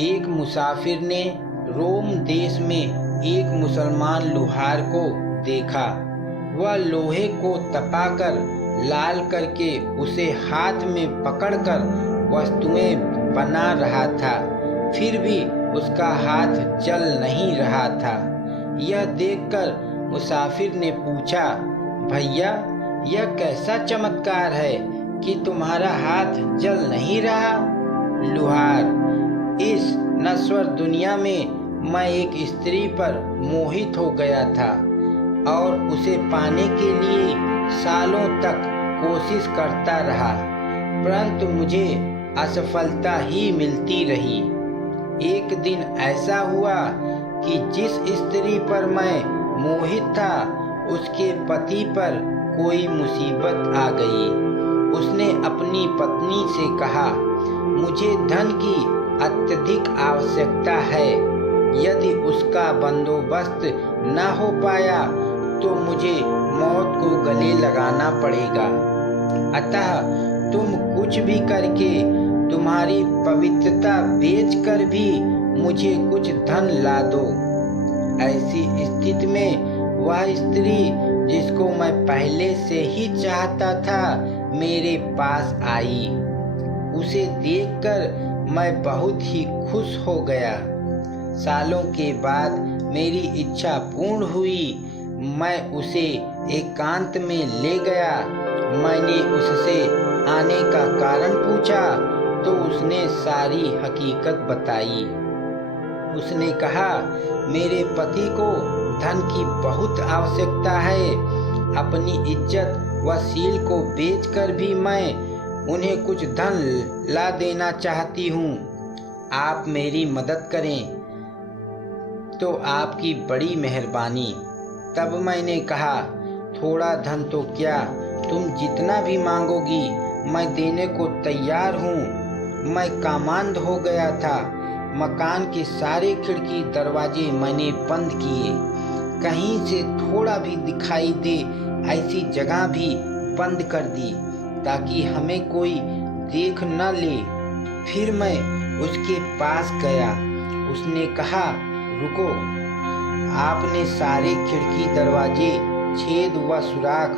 एक मुसाफिर ने रोम देश में एक मुसलमान लोहार को देखा। वह लोहे को तपाकर लाल करके उसे हाथ में पकड़कर वस्तुएं बना रहा था, फिर भी उसका हाथ जल नहीं रहा था। यह देखकर मुसाफिर ने पूछा, भैया, यह कैसा चमत्कार है कि तुम्हारा हाथ जल नहीं रहा? लोहार, इस नश्वर दुनिया में मैं एक स्त्री पर मोहित हो गया था और उसे पाने के लिए सालों तक कोशिश करता रहा, परंतु मुझे असफलता ही मिलती रही। एक दिन ऐसा हुआ कि जिस स्त्री पर मैं मोहित था, उसके पति पर कोई मुसीबत आ गई। उसने अपनी पत्नी से कहा, मुझे धन की अत्यधिक आवश्यकता है। यदि उसका बंदोबस्त न हो पाया तो मुझे मौत को गले लगाना पड़ेगा। अतः तुम कुछ भी करके, तुम्हारी पवित्रता बेचकर भी मुझे कुछ धन ला दो। ऐसी स्थिति में वह स्त्री जिसको मैं पहले से ही चाहता था मेरे पास आई। उसे देखकर मैं बहुत ही खुश हो गया। सालों के बाद मेरी इच्छा पूर्ण हुई। मैं उसे एकांत में ले गया। मैंने उससे आने का कारण पूछा तो उसने सारी हकीकत बताई। उसने कहा, मेरे पति को धन की बहुत आवश्यकता है। अपनी इज्जत व सील को बेचकर भी मैं उन्हें कुछ धन ला देना चाहती हूँ। आप मेरी मदद करें तो आपकी बड़ी मेहरबानी। तब मैंने कहा, थोड़ा धन तो क्या, तुम जितना भी मांगोगी मैं देने को तैयार हूँ। मैं कामांध हो गया था। मकान के सारे खिड़की दरवाजे मैंने बंद किए। कहीं से थोड़ा भी दिखाई दे ऐसी जगह भी बंद कर दी ताकि हमें कोई देख न ले। फिर मैं उसके पास गया। उसने कहा, रुको, आपने सारे खिड़की दरवाजे छेद व सुराख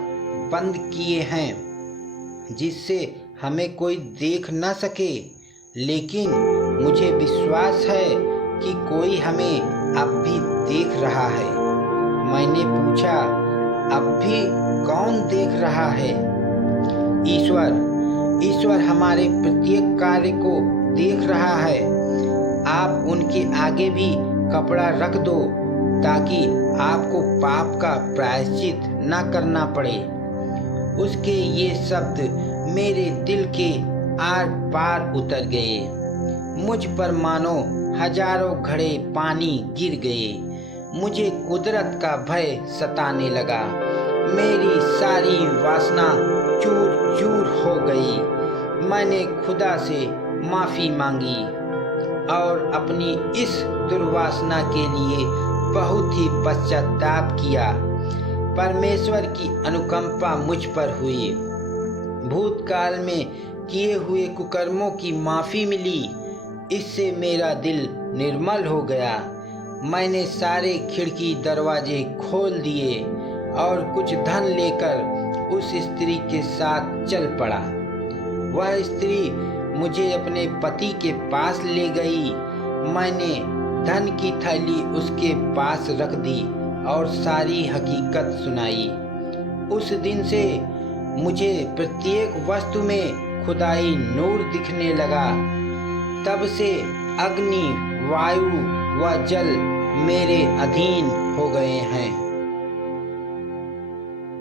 बंद किए हैं जिससे हमें कोई देख न सके, लेकिन मुझे विश्वास है कि कोई हमें अब भी देख रहा है। मैंने पूछा, अब भी कौन देख रहा है? ईश्वर हमारे प्रत्येक कार्य को देख रहा है। आप उनके आगे भी कपड़ा रख दो ताकि आपको पाप का प्रायश्चित न करना पड़े। उसके ये शब्द मेरे दिल के आर पार उतर गए। मुझ पर मानो हजारों घड़े पानी गिर गए। मुझे कुदरत का भय सताने लगा। मेरी सारी वासना चूर चूर हो गई। मैंने खुदा से माफ़ी मांगी और अपनी इस दुर्वासना के लिए बहुत ही पश्चाताप किया। परमेश्वर की अनुकंपा मुझ पर हुई। भूतकाल में किए हुए कुकर्मों की माफ़ी मिली। इससे मेरा दिल निर्मल हो गया। मैंने सारे खिड़की दरवाजे खोल दिए और कुछ धन लेकर उस स्त्री के साथ चल पड़ा। वह स्त्री मुझे अपने पति के पास ले गई। मैंने धन की थैली उसके पास रख दी और सारी हकीकत सुनाई। उस दिन से मुझे प्रत्येक वस्तु में खुदाई नूर दिखने लगा। तब से अग्नि, वायु व जल मेरे अधीन हो गए हैं।